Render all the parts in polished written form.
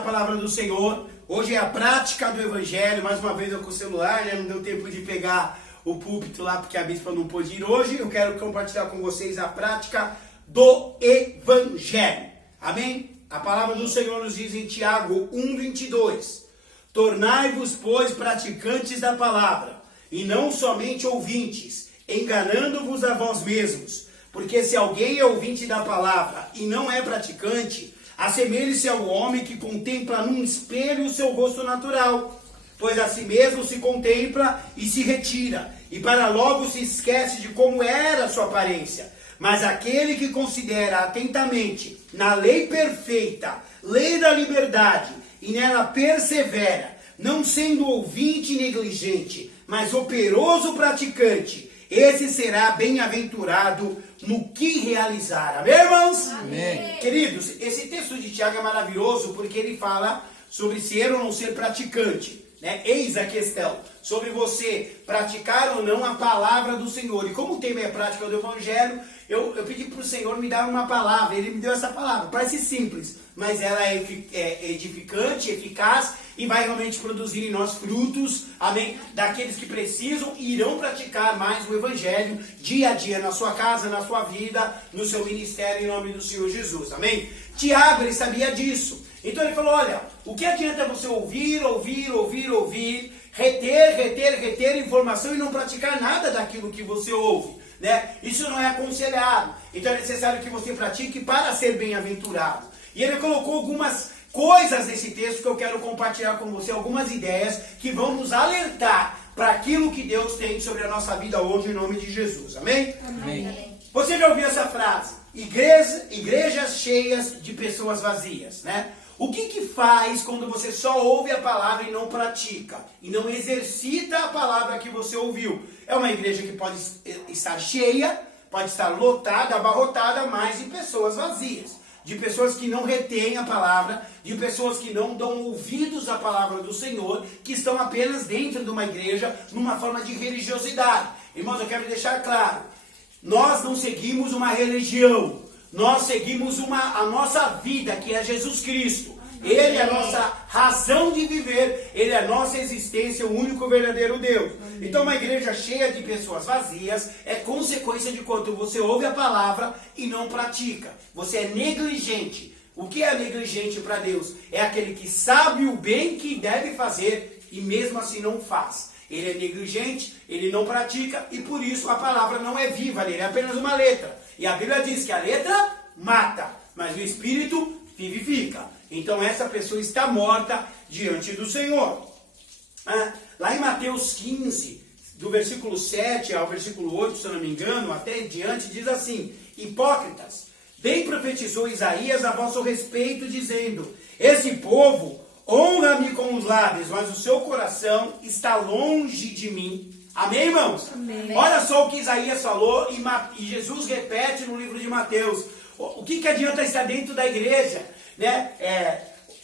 na palavra do Senhor. Hoje é a prática do Evangelho. Mais uma vez eu com o celular, né? Não deu tempo de pegar o púlpito lá porque a bispa não pôde ir hoje. Eu quero compartilhar com vocês a prática do Evangelho. Amém? A palavra do Senhor nos diz em Tiago 1:22. Tornai-vos, pois, praticantes da palavra, e não somente ouvintes, enganando-vos a vós mesmos. Porque se alguém é ouvinte da palavra e não é praticante, assemelhe-se ao homem que contempla num espelho o seu rosto natural, pois a si mesmo se contempla e se retira, e para logo se esquece de como era a sua aparência. Mas aquele que considera atentamente na lei perfeita, lei da liberdade, e nela persevera, não sendo ouvinte negligente, mas operoso praticante, esse será bem-aventurado no que realizar. Amém, irmãos? Amém. Queridos, esse texto de Tiago é maravilhoso porque ele fala sobre ser ou não ser praticante, né? Eis a questão, sobre você praticar ou não a palavra do Senhor. E como o tema é a prática do Evangelho, eu pedi para o Senhor me dar uma palavra. Ele me deu essa palavra, parece simples, mas ela é edificante, eficaz e vai realmente produzir em nós frutos, amém? Daqueles que precisam e irão praticar mais o Evangelho dia a dia, na sua casa, na sua vida, no seu ministério, em nome do Senhor Jesus, amém? Tiago, ele sabia disso. Então ele falou, olha, o que adianta você ouvir, reter informação e não praticar nada daquilo que você ouve, né? Isso não é aconselhado. Então é necessário que você pratique para ser bem-aventurado. E ele colocou algumas coisas nesse texto que eu quero compartilhar com você, algumas ideias que vão nos alertar para aquilo que Deus tem sobre a nossa vida hoje, em nome de Jesus, amém? Amém. Você já ouviu essa frase? Igrejas cheias de pessoas vazias, né? O que faz quando você só ouve a palavra e não pratica? E não exercita a palavra que você ouviu? É uma igreja que pode estar cheia, pode estar lotada, abarrotada, mas de pessoas vazias. De pessoas que não retêm a palavra, de pessoas que não dão ouvidos à palavra do Senhor, que estão apenas dentro de uma igreja, numa forma de religiosidade. Irmãos, eu quero deixar claro, nós não seguimos uma religião, nós seguimos a nossa vida, que é Jesus Cristo. Ele é a nossa razão de viver, Ele é a nossa existência, o único verdadeiro Deus. Então uma igreja cheia de pessoas vazias é consequência de quando você ouve a palavra e não pratica. Você é negligente. O que é negligente para Deus? É aquele que sabe o bem que deve fazer e mesmo assim não faz. Ele é negligente, ele não pratica e por isso a palavra não é viva, ele é apenas uma letra. E a Bíblia diz que a letra mata, mas o Espírito vivifica. Então essa pessoa está morta diante do Senhor. Lá em Mateus 15, do versículo 7 ao versículo 8, se eu não me engano, até em diante, diz assim: Hipócritas, bem profetizou Isaías a vosso respeito, dizendo: Esse povo honra-me com os lábios, mas o seu coração está longe de mim. Amém, irmãos? Amém. Olha só o que Isaías falou e Jesus repete no livro de Mateus. O que adianta estar dentro da igreja, né?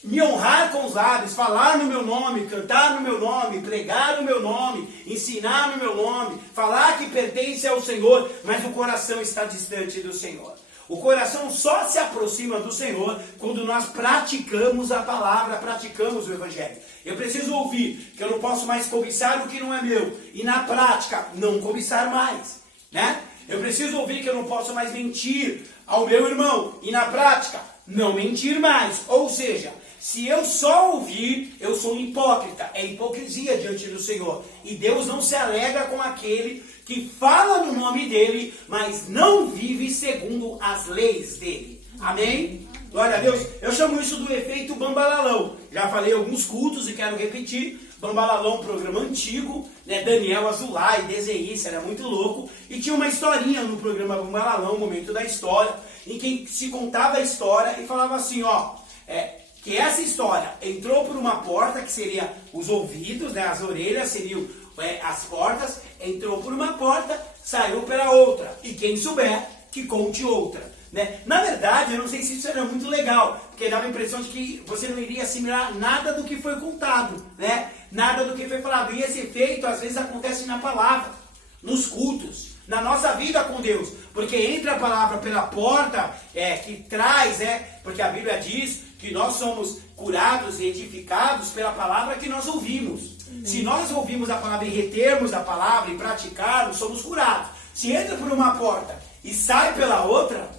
Me honrar com os lábios, falar no meu nome, cantar no meu nome, pregar no meu nome, ensinar no meu nome, falar que pertence ao Senhor, mas o coração está distante do Senhor. O coração só se aproxima do Senhor quando nós praticamos a palavra, praticamos o Evangelho. Eu preciso ouvir que eu não posso mais cobiçar o que não é meu. E na prática, não cobiçar mais, né? Eu preciso ouvir que eu não posso mais mentir ao meu irmão. E na prática, não mentir mais. Ou seja, se eu só ouvir, eu sou um hipócrita. É hipocrisia diante do Senhor. E Deus não se alegra com aquele que fala no nome dele, mas não vive segundo as leis dele. Amém? Glória a Deus. Eu chamo isso do efeito Bambalalão. Já falei alguns cultos e quero repetir. Bambalalão, um programa antigo, né? Daniel Azulay, desenhista, era muito louco. E tinha uma historinha no programa Bambalalão, um momento da história, em que se contava a história e falava assim, que essa história entrou por uma porta, que seria os ouvidos, né? As orelhas seriam as portas, entrou por uma porta, saiu pela outra. E quem souber, que conte outra. Né? Na verdade, eu não sei se isso era muito legal, porque dava a impressão de que você não iria assimilar nada do que foi contado, né? Nada do que foi falado. E esse efeito, às vezes, acontece na palavra, nos cultos, na nossa vida com Deus. Porque entra a palavra pela porta, que traz, porque a Bíblia diz que nós somos curados e edificados pela palavra que nós ouvimos. Se nós ouvimos a palavra e retermos a palavra e praticarmos, somos curados. Se entra por uma porta e sai pela outra,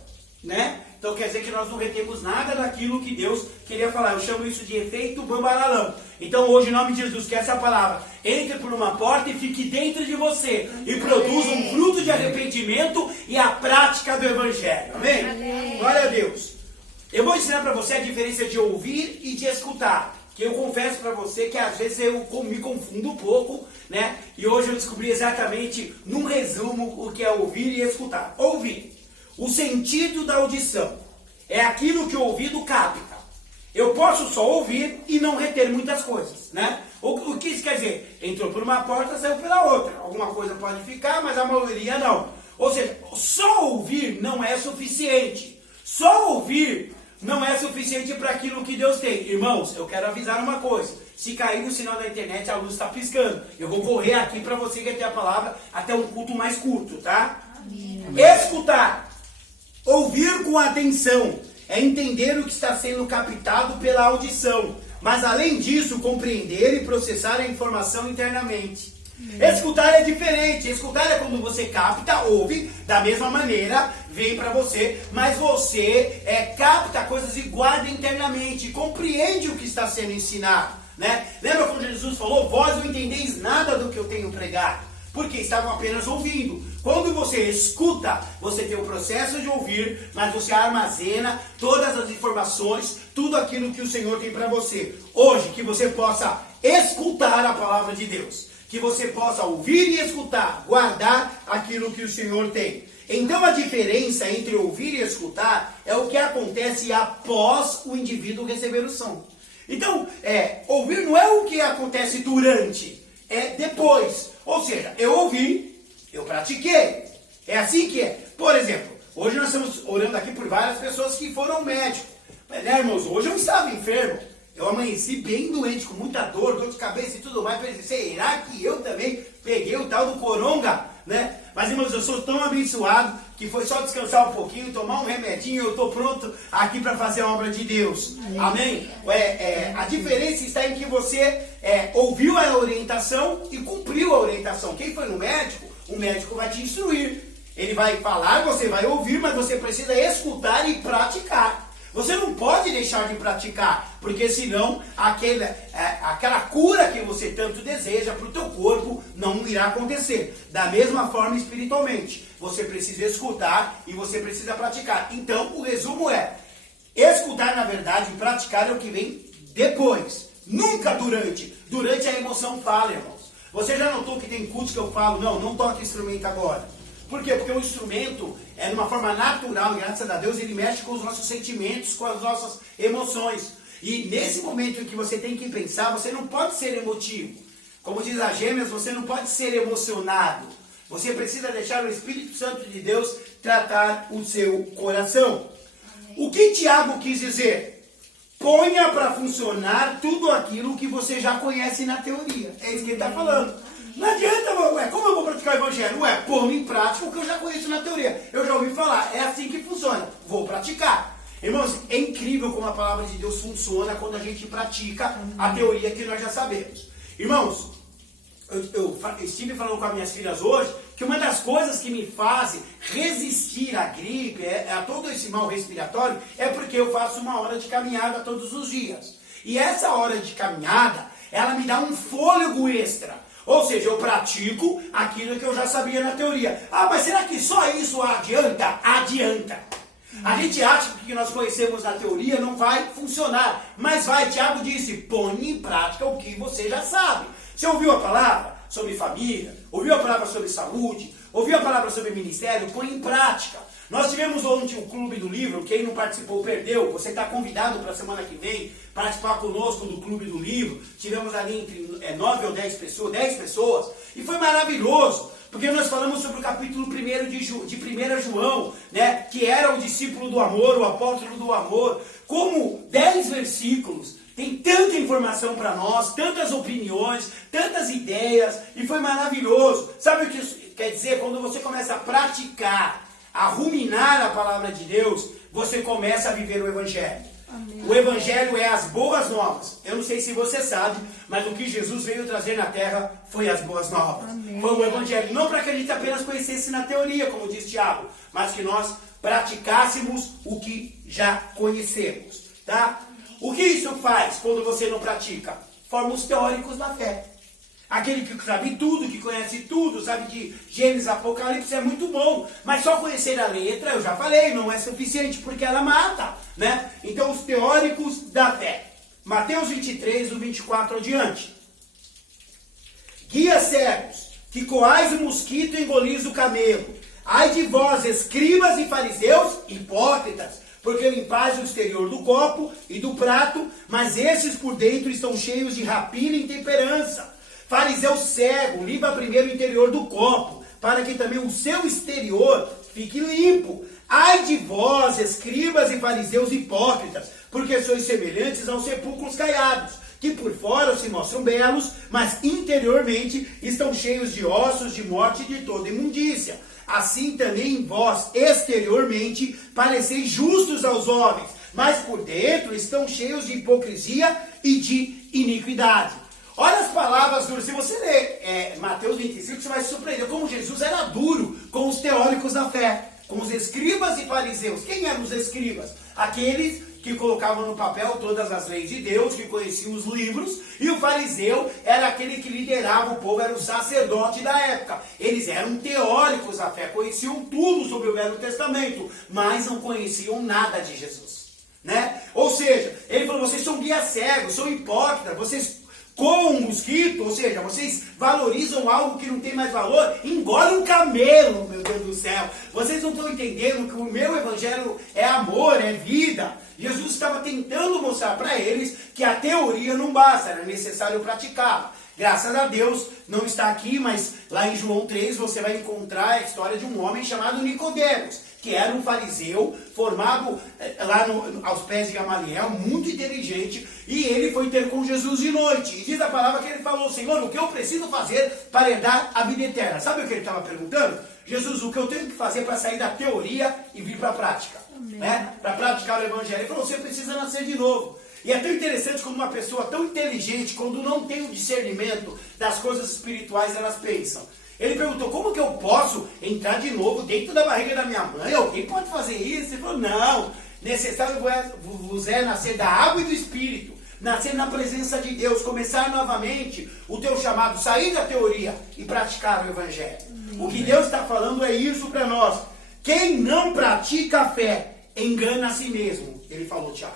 né? Então quer dizer que nós não retemos nada daquilo que Deus queria falar. Eu chamo isso de efeito bambalalão. Então hoje, em nome de Jesus, que essa palavra entre por uma porta e fique dentro de você. E produza um fruto de arrependimento e a prática do Evangelho. Amém? Amém. Glória a Deus. Eu vou ensinar para você a diferença de ouvir e de escutar. Que eu confesso para você que às vezes eu me confundo um pouco, né? E hoje eu descobri exatamente, num resumo, o que é ouvir e escutar. Ouvir. O sentido da audição é aquilo que o ouvido capta. Eu posso só ouvir e não reter muitas coisas, né? O que isso quer dizer? Entrou por uma porta, saiu pela outra. Alguma coisa pode ficar, mas a maioria não. Ou seja, só ouvir não é suficiente. Só ouvir não é suficiente para aquilo que Deus tem. Irmãos, eu quero avisar uma coisa. Se cair no sinal da internet, a luz está piscando. Eu vou correr aqui para você que tem a palavra até um culto mais curto, tá? Amém. Escutar. Ouvir com atenção é entender o que está sendo captado pela audição, mas além disso, compreender e processar a informação internamente. Escutar é diferente. Escutar é quando você capta, ouve, da mesma maneira, vem para você, mas você capta coisas e guarda internamente, compreende o que está sendo ensinado, né? Lembra quando Jesus falou, vós não entendeis nada do que eu tenho pregado? Porque estavam apenas ouvindo. Quando você escuta, você tem o processo de ouvir, mas você armazena todas as informações, tudo aquilo que o Senhor tem para você. Hoje, que você possa escutar a palavra de Deus. Que você possa ouvir e escutar, guardar aquilo que o Senhor tem. Então a diferença entre ouvir e escutar é o que acontece após o indivíduo receber o som. Então, ouvir não é o que acontece durante, é depois. Ou seja, eu ouvi, eu pratiquei. É assim que é. Por exemplo, hoje nós estamos orando aqui por várias pessoas que foram ao médico. Mas, né, irmãos, hoje eu estava enfermo. Eu amanheci bem doente, com muita dor de cabeça e tudo mais. Pensei, será que eu também peguei o tal do coronga, né? Mas, irmãos, eu sou tão abençoado que foi só descansar um pouquinho, tomar um remedinho e eu estou pronto aqui para fazer a obra de Deus. Amém? A diferença está em que você ouviu a orientação e cumpriu a orientação. Quem foi no médico, o médico vai te instruir. Ele vai falar, você vai ouvir, mas você precisa escutar e praticar. Você não pode deixar de praticar, porque senão aquela cura que você tanto deseja para o teu corpo não irá acontecer. Da mesma forma espiritualmente, você precisa escutar e você precisa praticar. Então o resumo é, escutar na verdade e praticar é o que vem depois, nunca durante. Durante a emoção fala, irmãos. Você já notou que tem cultos que eu falo, não toque instrumento agora. Por quê? Porque o instrumento é de uma forma natural, graças a Deus, ele mexe com os nossos sentimentos, com as nossas emoções. E nesse momento em que você tem que pensar, você não pode ser emotivo. Como diz a Gêmeas, você não pode ser emocionado. Você precisa deixar o Espírito Santo de Deus tratar o seu coração. O que Tiago quis dizer? Ponha para funcionar tudo aquilo que você já conhece na teoria. É isso que ele está falando. Não adianta, como eu vou praticar o Evangelho? Pôr em prática o que eu já conheço na teoria. Eu já ouvi falar, é assim que funciona. Vou praticar. Irmãos, é incrível como a palavra de Deus funciona quando a gente pratica a teoria que nós já sabemos. Irmãos, eu estive falando com as minhas filhas hoje que uma das coisas que me fazem resistir à gripe, a todo esse mal respiratório, é porque eu faço uma hora de caminhada todos os dias. E essa hora de caminhada, ela me dá um fôlego extra. Ou seja, eu pratico aquilo que eu já sabia na teoria. Mas será que só isso adianta? Adianta. A gente acha que o que nós conhecemos na teoria não vai funcionar. Mas vai, Tiago disse, põe em prática o que você já sabe. Você ouviu a palavra sobre família? Ouviu a palavra sobre saúde? Ouviu a palavra sobre ministério? Põe em prática. Nós tivemos ontem o Clube do Livro, quem não participou perdeu, você está convidado para a semana que vem participar conosco do Clube do Livro. Tivemos ali entre 9 ou 10 pessoas, e foi maravilhoso, porque nós falamos sobre o capítulo 1 de 1 João, né, que era o discípulo do amor, o apóstolo do amor, como 10 versículos, tem tanta informação para nós, tantas opiniões, tantas ideias, e foi maravilhoso. Sabe o que isso quer dizer? Quando você começa a praticar, a ruminar a palavra de Deus, você começa a viver o Evangelho. Amém. O evangelho é as boas novas. Eu não sei se você sabe, mas o que Jesus veio trazer na terra foi as boas novas. Amém. Foi o evangelho. Não para que a gente apenas conhecesse na teoria, como diz Tiago, mas que nós praticássemos o que já conhecemos. Tá? O que isso faz quando você não pratica? Forma os teóricos da fé. Aquele que sabe tudo, que conhece tudo, sabe de Gênesis, Apocalipse, é muito bom. Mas só conhecer a letra, eu já falei, não é suficiente, porque ela mata, né? Então, os teóricos da fé. Mateus 23, do 24 adiante. Guias cegos, que coais o mosquito e engolis o camelo. Ai de vós, escribas e fariseus, hipócritas, porque limpais o exterior do copo e do prato, mas esses por dentro estão cheios de rapina e intemperança. Fariseu cego, limpa primeiro o interior do copo, para que também o seu exterior fique limpo. Ai de vós, escribas e fariseus hipócritas, porque sois semelhantes aos sepulcros caiados, que por fora se mostram belos, mas interiormente estão cheios de ossos, de morte e de toda imundícia. Assim também vós, exteriormente, pareceis justos aos homens, mas por dentro estão cheios de hipocrisia e de iniquidade. Olha as palavras duras. Se você ler Mateus 25, você vai se surpreender como Jesus era duro com os teóricos da fé, com os escribas e fariseus. Quem eram os escribas? Aqueles que colocavam no papel todas as leis de Deus, que conheciam os livros, e o fariseu era aquele que liderava o povo, era o sacerdote da época. Eles eram teóricos da fé, conheciam tudo sobre o Velho Testamento, mas não conheciam nada de Jesus, né? Ou seja, ele falou, vocês são guias cegos, são hipócritas, vocês com um mosquito, ou seja, vocês valorizam algo que não tem mais valor, engole um camelo, meu Deus do céu. Vocês não estão entendendo que o meu evangelho é amor, é vida. Jesus estava tentando mostrar para eles que a teoria não basta, era necessário praticar. Graças a Deus não está aqui, mas lá em João 3 você vai encontrar a história de um homem chamado Nicodemos, que era um fariseu formado lá aos pés de Gamaliel, muito inteligente, e ele foi ter com Jesus de noite. E diz a palavra que ele falou, Senhor, o que eu preciso fazer para herdar a vida eterna? Sabe o que ele estava perguntando? Jesus, o que eu tenho que fazer para sair da teoria e vir para a prática? Né? Para praticar o evangelho. Ele falou, você precisa nascer de novo. E é tão interessante como uma pessoa tão inteligente, quando não tem o discernimento das coisas espirituais, elas pensam. Ele perguntou, como que eu posso entrar de novo dentro da barriga da minha mãe? Alguém pode fazer isso? Ele falou, não, necessário vos é nascer da água e do Espírito, nascer na presença de Deus, começar novamente o teu chamado, sair da teoria e praticar o Evangelho. O que Deus está falando é isso para nós. Quem não pratica a fé, engana a si mesmo, ele falou, Tiago.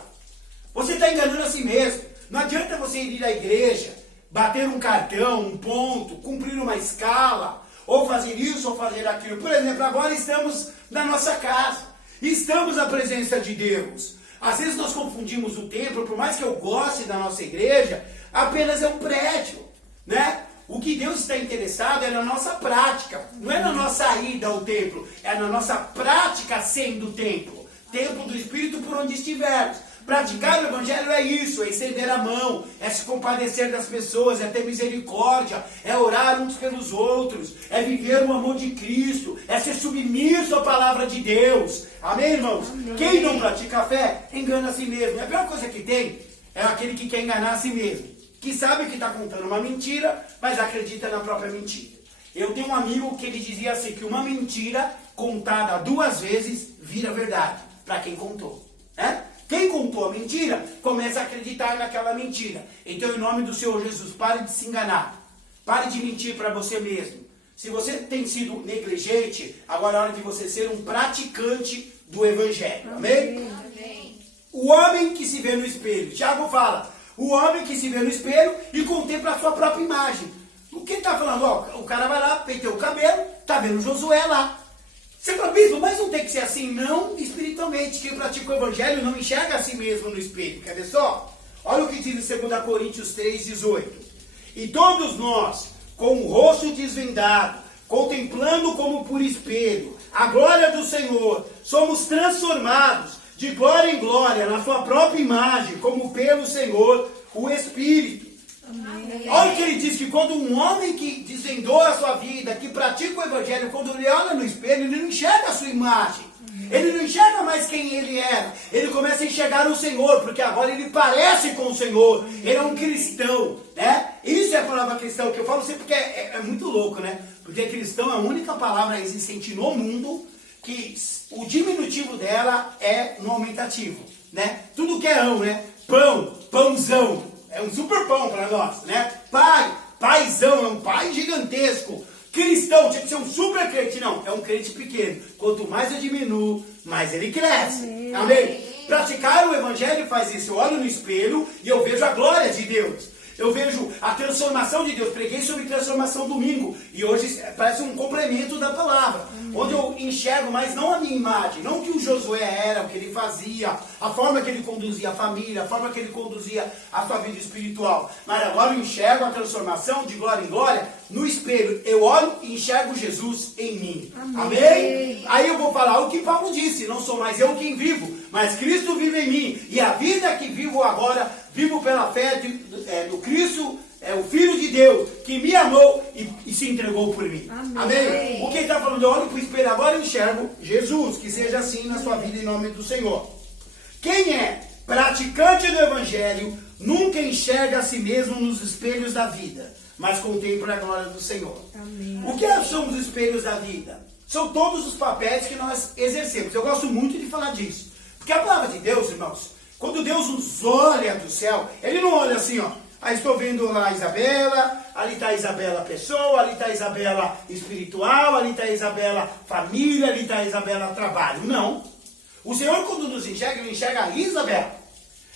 Você está enganando a si mesmo. Não adianta você ir à igreja, bater um cartão, um ponto, cumprir uma escala, ou fazer isso ou fazer aquilo. Por exemplo, agora estamos na nossa casa, estamos na presença de Deus. Às vezes nós confundimos o templo, por mais que eu goste da nossa igreja, apenas é um prédio, né? O que Deus está interessado é na nossa prática, não é na nossa ida ao templo, é na nossa prática sendo o templo, templo do Espírito por onde estivermos. Praticar o Evangelho é isso, é estender a mão, é se compadecer das pessoas, é ter misericórdia, é orar uns pelos outros, é viver o amor de Cristo, é ser submisso à palavra de Deus. Amém, irmãos? Amém. Quem não pratica a fé, engana a si mesmo. E a pior coisa que tem é aquele que quer enganar a si mesmo, que sabe que está contando uma mentira, mas acredita na própria mentira. Eu tenho um amigo que ele dizia assim, que uma mentira contada 2 vezes vira verdade, para quem contou, né? Quem contou a mentira, começa a acreditar naquela mentira. Então, em nome do Senhor Jesus, pare de se enganar. Pare de mentir para você mesmo. Se você tem sido negligente, agora é hora de você ser um praticante do Evangelho. Amém? Amém. O homem que se vê no espelho. Tiago fala, o homem que se vê no espelho e contempla a sua própria imagem. O que ele está falando? Ó, o cara vai lá, penteou o cabelo, está vendo Josué lá. Você fala, bispo, mas não tem que ser assim, não espiritualmente. Quem pratica o Evangelho não enxerga a si mesmo no espelho. Quer ver só? Olha o que diz em 2 Coríntios 3,18. E todos nós, com o rosto desvendado, contemplando como por espelho a glória do Senhor, somos transformados de glória em glória na sua própria imagem, como pelo Senhor, o Espírito. Amém. Olha o que ele diz, que quando um homem que desvendou a sua vida, que pratica o Evangelho, quando ele olha no espelho, ele não enxerga a sua imagem. Ele não enxerga mais quem ele era. Ele começa a enxergar o Senhor, porque agora ele parece com o Senhor. Ele é um cristão, né? Isso é a palavra cristão, que eu falo sempre porque é muito louco, né? Porque cristão é a única palavra existente no mundo que o diminutivo dela é no aumentativo, né? Tudo que é ão, né? Pão, pãozão. É um super pão para nós, né? Pai, paizão, é um pai gigantesco. Cristão, tinha que ser um super crente. Não, é um crente pequeno. Quanto mais eu diminuo, mais ele cresce. Amém? Praticar o evangelho faz isso. Eu olho no espelho e eu vejo a glória de Deus. Eu vejo a transformação de Deus. Preguei sobre transformação domingo. E hoje parece um complemento da palavra. Onde eu enxergo, mas não a minha imagem. Não o que o Josué era, o que ele fazia. A forma que ele conduzia a família. A forma que ele conduzia a sua vida espiritual. Mas agora eu enxergo a transformação de glória em glória no espelho. Eu olho e enxergo Jesus em mim. Amém? Aí eu vou falar o que Paulo disse. Não sou mais eu quem vivo, mas Cristo vive em mim. E a vida que vivo agora, vivo pela fé do Cristo, o Filho de Deus, que me amou e se entregou por mim. Amém? O que ele está falando? Eu olho para o espelho agora e enxergo Jesus. Que seja assim na sua vida em nome do Senhor. Quem é praticante do Evangelho nunca enxerga a si mesmo nos espelhos da vida, mas contempla a glória do Senhor. Amém. O que são os espelhos da vida? São todos os papéis que nós exercemos. Eu gosto muito de falar disso. Porque a palavra de Deus, irmãos, quando Deus nos olha do céu, Ele não olha assim, ó. Aí estou vendo lá a Isabela, ali está a Isabela pessoa, ali está a Isabela espiritual, ali está a Isabela família, ali está a Isabela trabalho. Não. O Senhor, quando nos enxerga, Ele enxerga a Isabela.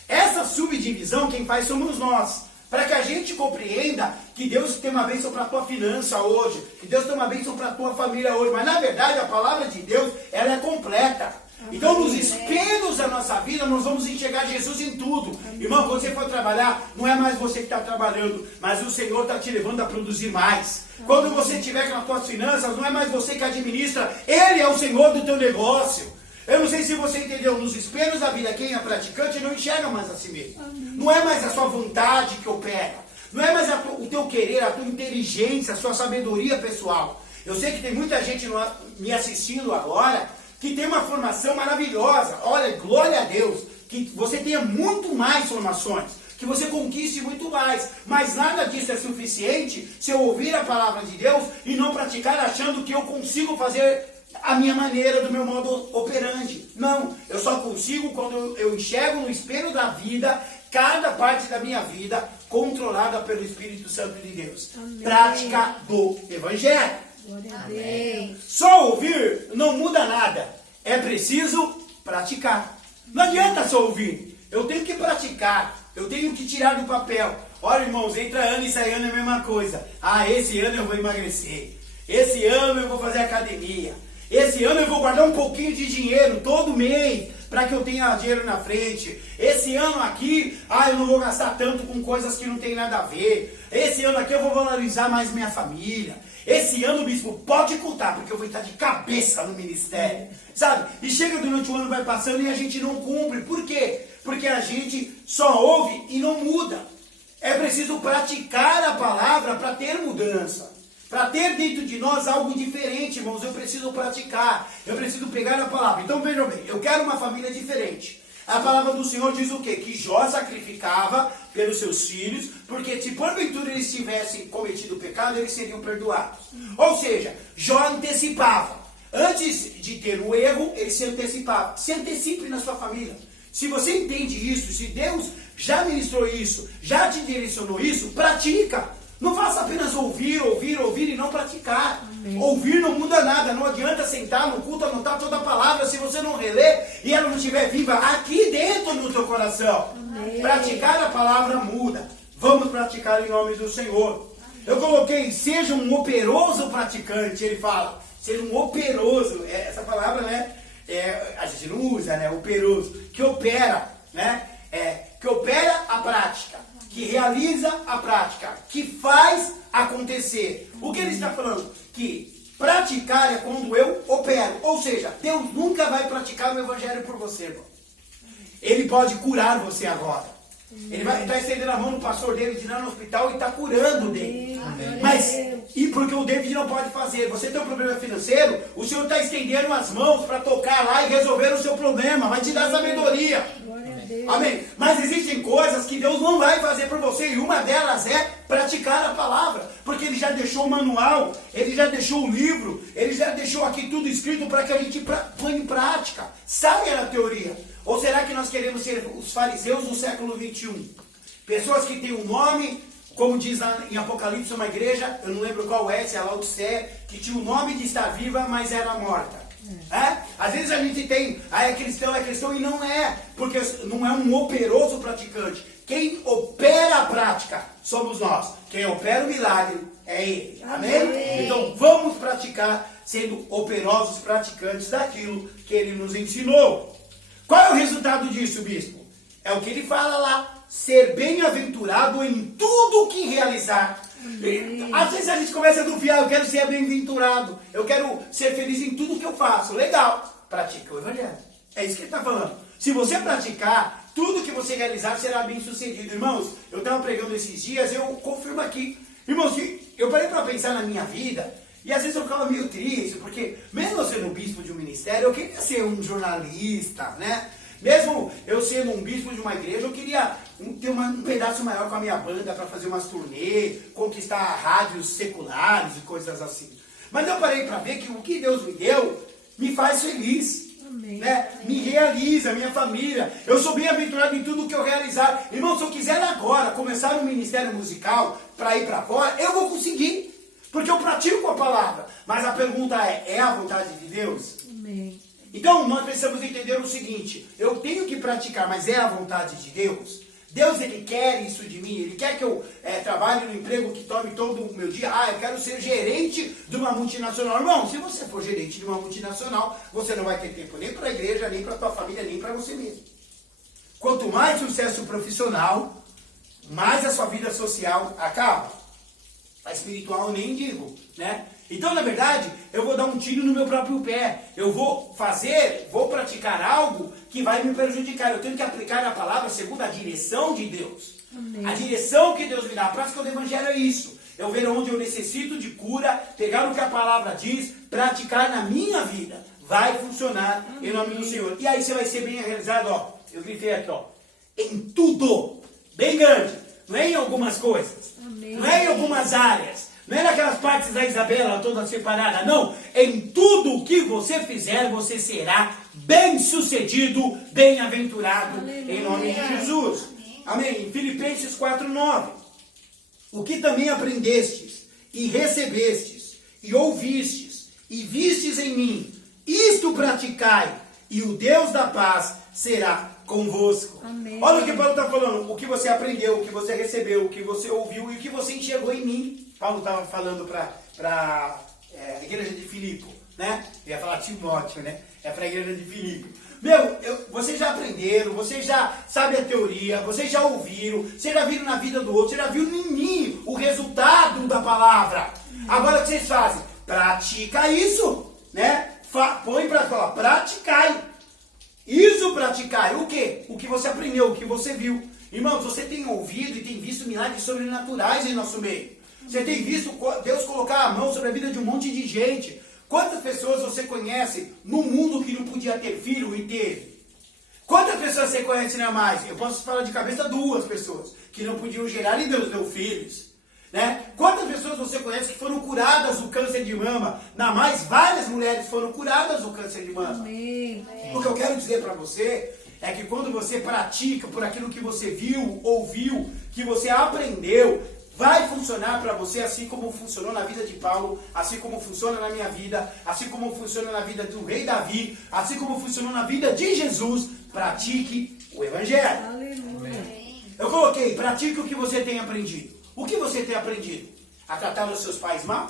Essa subdivisão, quem faz somos nós. Para que a gente compreenda que Deus tem uma bênção para a tua finança hoje, que Deus tem uma bênção para a tua família hoje. Mas na verdade a palavra de Deus, ela é completa. Então nos espelhos da nossa vida nós vamos enxergar Jesus em tudo. Irmão, quando você for trabalhar, não é mais você que está trabalhando, mas o Senhor está te levando a produzir mais. Quando você estiver com as tuas finanças, não é mais você que administra, Ele é o Senhor do teu negócio. Eu não sei se você entendeu, nos espelhos da vida, quem é praticante não enxerga mais a si mesmo. Não é mais a sua vontade que opera. Não é mais o teu querer, a tua inteligência, a sua sabedoria pessoal. Eu sei que tem muita gente me assistindo agora que tem uma formação maravilhosa. Olha, glória a Deus, que você tenha muito mais formações, que você conquiste muito mais. Mas nada disso é suficiente se eu ouvir a palavra de Deus e não praticar achando que eu consigo fazer a minha maneira, do meu modo operandi. Não, eu só consigo quando eu enxergo no espelho da vida, cada parte da minha vida controlada pelo Espírito Santo de Deus. Amém. Prática do Evangelho. Glória a Deus. Só ouvir não muda nada. É preciso praticar. Não adianta só ouvir. Eu tenho que praticar. Eu tenho que tirar do papel. Olha, irmãos, entra ano e sai ano é a mesma coisa. Ah, esse ano eu vou emagrecer. Esse ano eu vou fazer academia. Esse ano eu vou guardar um pouquinho de dinheiro todo mês para que eu tenha dinheiro na frente. Esse ano aqui, eu não vou gastar tanto com coisas que não tem nada a ver. Esse ano aqui eu vou valorizar mais minha família. Esse ano, bispo, pode contar, porque eu vou estar de cabeça no ministério, sabe? E chega durante o ano, vai passando e a gente não cumpre. Por quê? Porque a gente só ouve e não muda. É preciso praticar a palavra para ter mudança. Para ter dentro de nós algo diferente, irmãos, eu preciso praticar. Eu preciso pegar a palavra. Então vejam bem, eu quero uma família diferente. A palavra do Senhor diz o quê? Que Jó sacrificava pelos seus filhos, porque se porventura eles tivessem cometido pecado, eles seriam perdoados. Ou seja, Jó antecipava. Antes de ter o erro, ele se antecipava. Se antecipe na sua família. Se você entende isso, se Deus já ministrou isso, já te direcionou isso, pratica. Não faça apenas ouvir e não praticar. Amém. Ouvir não muda nada. Não adianta sentar no culto, anotar toda a palavra se você não reler e ela não estiver viva aqui dentro do teu coração. Amém. Praticar a palavra muda. Vamos praticar em nome do Senhor. Eu coloquei, seja um operoso praticante, ele fala. Seja um operoso. Essa palavra, né? A gente não usa, né? Operoso. Que opera, né? Que opera a prática. Que realiza a prática, que faz acontecer. O que ele está falando? Que praticar é quando eu opero. Ou seja, Deus nunca vai praticar o Evangelho por você, irmão. Ele pode curar você agora. Ele vai estar estendendo a mão no pastor David lá no hospital e está curando o David. Amém. Mas, e porque o David não pode fazer. Você tem um problema financeiro, o Senhor está estendendo as mãos para tocar lá e resolver o seu problema. Vai te dar sabedoria. Glória a Deus. Amém. Mas existem coisas que Deus não vai fazer por você. E uma delas é praticar a palavra. Porque Ele já deixou o manual, Ele já deixou o livro, Ele já deixou aqui tudo escrito para que a gente põe em prática. Saia da teoria. Ou será que nós queremos ser os fariseus do século 21? Pessoas que têm um nome, como diz lá em Apocalipse, uma igreja, eu não lembro qual é, se é Laodiceia, que tinha o nome de estar viva, mas era morta. É? Às vezes a gente tem, é cristão e não é, porque não é um operoso praticante. Quem opera a prática somos nós. Quem opera o milagre é Ele. Amém? Amém. Então vamos praticar sendo operosos praticantes daquilo que Ele nos ensinou. Qual é o resultado disso, bispo? É o que ele fala lá. Ser bem-aventurado em tudo que realizar. Às vezes a gente começa a duvidar, eu quero ser bem-aventurado, eu quero ser feliz em tudo que eu faço. Legal, pratica o evangelho. É isso que ele está falando. Se você praticar, tudo que você realizar será bem-sucedido. Irmãos, eu estava pregando esses dias, eu confirmo aqui. Irmãos, eu parei para pensar na minha vida, e às vezes eu ficava meio triste, porque mesmo eu sendo bispo de um ministério, eu queria ser um jornalista, né? Mesmo eu sendo um bispo de uma igreja, eu queria ter um pedaço maior com a minha banda para fazer umas turnê, conquistar rádios seculares e coisas assim. Mas eu parei para ver que o que Deus me deu me faz feliz. Amém. Né? Me realiza, minha família. Eu sou bem-aventurado em tudo que eu realizar. Irmão, se eu quiser agora começar um ministério musical para ir para fora, eu vou conseguir. Porque eu pratico a palavra. Mas a pergunta é a vontade de Deus? Amém. Então, nós precisamos entender o seguinte, eu tenho que praticar, mas é a vontade de Deus? Deus, Ele quer isso de mim, Ele quer que eu trabalhe no emprego que tome todo o meu dia. Eu quero ser gerente de uma multinacional. Irmão, se você for gerente de uma multinacional, você não vai ter tempo nem para a igreja, nem para a tua família, nem para você mesmo. Quanto mais sucesso profissional, mais a sua vida social acaba. A espiritual eu nem digo, né? Então, na verdade, eu vou dar um tiro no meu próprio pé. Eu vou praticar algo que vai me prejudicar. Eu tenho que aplicar a palavra segundo a direção de Deus. Amém. A direção que Deus me dá. A prática do evangelho é isso. Eu ver onde eu necessito de cura, pegar o que a palavra diz, praticar na minha vida. Vai funcionar em nome do Senhor. E aí você vai ser bem realizado, ó. Eu grifei aqui, ó. Em tudo. Bem grande. Não é em algumas coisas. Amém. Não é em algumas áreas. Não é naquelas partes da Isabela toda separada, não. Em tudo que você fizer, você será bem-sucedido, bem-aventurado, em nome de Jesus. Amém. Filipenses 4:9. O que também aprendestes, e recebestes, e ouvistes, e vistes em mim, isto praticai, e o Deus da paz será convosco. Amém. Olha o que Paulo está falando. O que você aprendeu, o que você recebeu, o que você ouviu e o que você enxergou em mim. Paulo estava falando para a igreja de Filipe, né? Eu ia falar Timóteo, né? É para a igreja de Filipe. Vocês já aprenderam, vocês já sabem a teoria, vocês já ouviram, vocês já viram na vida do outro, vocês já viram em mim o resultado da palavra. Agora o que vocês fazem? Pratica isso, né? Põe para falar, praticai. Isso praticai. O quê? O que você aprendeu, o que você viu. Irmãos, você tem ouvido e tem visto milagres sobrenaturais em nosso meio. Você tem visto Deus colocar a mão sobre a vida de um monte de gente. Quantas pessoas você conhece no mundo que não podia ter filho e teve? Quantas pessoas você conhece na mais? Eu posso falar de cabeça 2 pessoas que não podiam gerar e Deus deu filhos. Né? Quantas pessoas você conhece que foram curadas do câncer de mama? Na mais, várias mulheres foram curadas do câncer de mama. Amém. O que eu quero dizer para você é que quando você pratica por aquilo que você viu, ouviu, que você aprendeu, vai funcionar para você assim como funcionou na vida de Paulo, assim como funciona na minha vida, assim como funciona na vida do rei Davi, assim como funcionou na vida de Jesus. Pratique o evangelho. Aleluia. Eu coloquei, pratique o que você tem aprendido. O que você tem aprendido? A tratar os seus pais mal?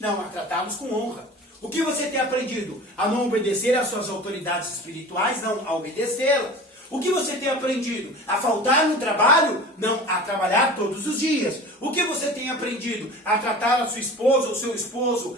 Não, a tratá-los com honra. O que você tem aprendido? A não obedecer às suas autoridades espirituais? Não, a obedecê-las. O que você tem aprendido? A faltar no trabalho? Não, a trabalhar todos os dias. O que você tem aprendido? A tratar a sua esposa ou seu esposo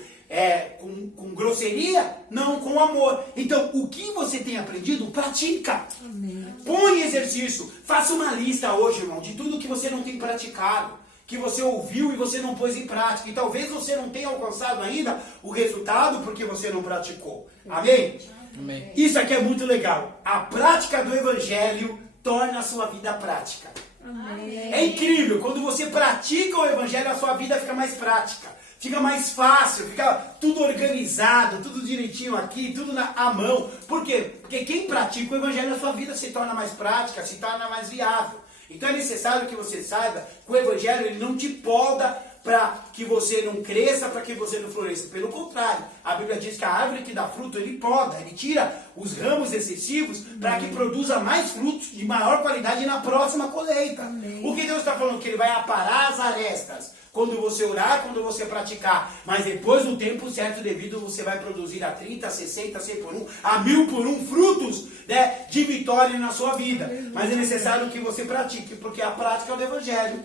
com grosseria, não com amor. Então, o que você tem aprendido, pratica. Amém. Põe em exercício. Faça uma lista hoje, irmão, de tudo que você não tem praticado, que você ouviu e você não pôs em prática. E talvez você não tenha alcançado ainda o resultado porque você não praticou. Amém? Amém. Isso aqui é muito legal. A prática do evangelho torna a sua vida prática. Amém. É incrível, quando você pratica o evangelho, a sua vida fica mais prática, fica mais fácil, fica tudo organizado, tudo direitinho aqui, tudo à mão. Por quê? Porque quem pratica o evangelho, a sua vida se torna mais prática, se torna mais viável. Então é necessário que você saiba que o evangelho ele não te poda para que você não cresça, para que você não floresça. Pelo contrário, a Bíblia diz que a árvore que dá fruto, ele poda, ele tira os ramos excessivos para que produza mais frutos de maior qualidade na próxima colheita. O que Deus está falando? Que ele vai aparar as arestas quando você orar, quando você praticar. Mas depois do tempo certo devido, você vai produzir a 30, a 60, a 100 por 1, a 1000 por 1 frutos, né, de vitória na sua vida. Mas é necessário que você pratique, porque a prática do evangelho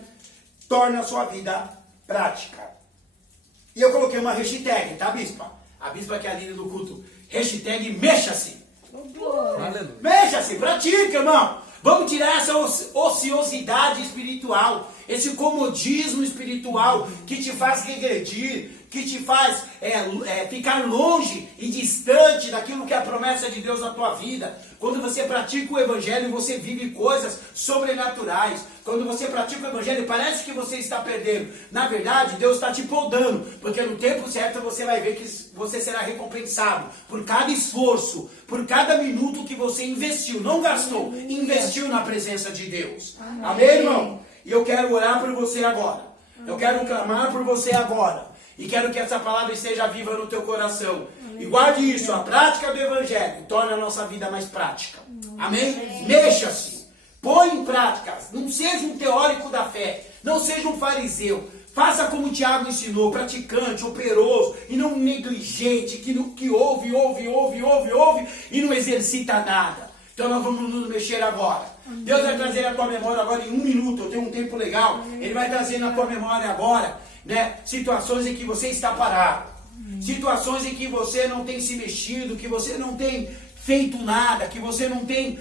torna a sua vida prática. E eu coloquei uma hashtag, tá, bispa? A bispa que é a líder do culto. Hashtag mexa-se. Aleluia. Mexa-se, pratica, irmão. Vamos tirar essa ociosidade espiritual, esse comodismo espiritual que te faz regredir, que te faz ficar longe e distante daquilo que é a promessa de Deus na tua vida. Quando você pratica o evangelho, você vive coisas sobrenaturais. Quando você pratica o evangelho, parece que você está perdendo. Na verdade, Deus está te podando, porque no tempo certo você vai ver que você será recompensado por cada esforço, por cada minuto que você investiu, não gastou, investiu na presença de Deus. Amém, irmão? E eu quero orar por você agora. Eu quero clamar por você agora. E quero que essa palavra esteja viva no teu coração. E guarde isso, a prática do evangelho torna a nossa vida mais prática. Amém? Mexa-se. Põe em prática. Não seja um teórico da fé. Não seja um fariseu. Faça como o Tiago ensinou, praticante, operoso, e não negligente, que ouve e não exercita nada. Então nós vamos nos mexer agora. Deus vai trazer na tua memória agora em 1 minuto. Eu tenho um tempo legal. Ele vai trazer na tua memória agora, né, situações em que você está parado. Situações em que você não tem se mexido, que você não tem feito nada, que você não tem,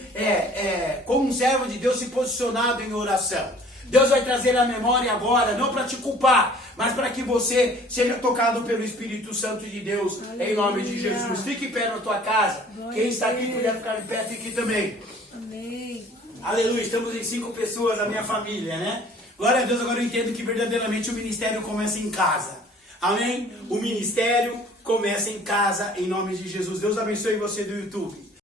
como um servo de Deus, se posicionado em oração. Deus vai trazer a memória agora, não para te culpar, mas para que você seja tocado pelo Espírito Santo de Deus, em nome de Jesus. Fique em pé na tua casa. Quem está aqui puder ficar em pé, fique também. Amém. Aleluia, estamos em 5 pessoas, a minha família, né? Glória a Deus, agora eu entendo que verdadeiramente o ministério começa em casa. Amém? O ministério começa em casa, em nome de Jesus. Deus abençoe você do YouTube.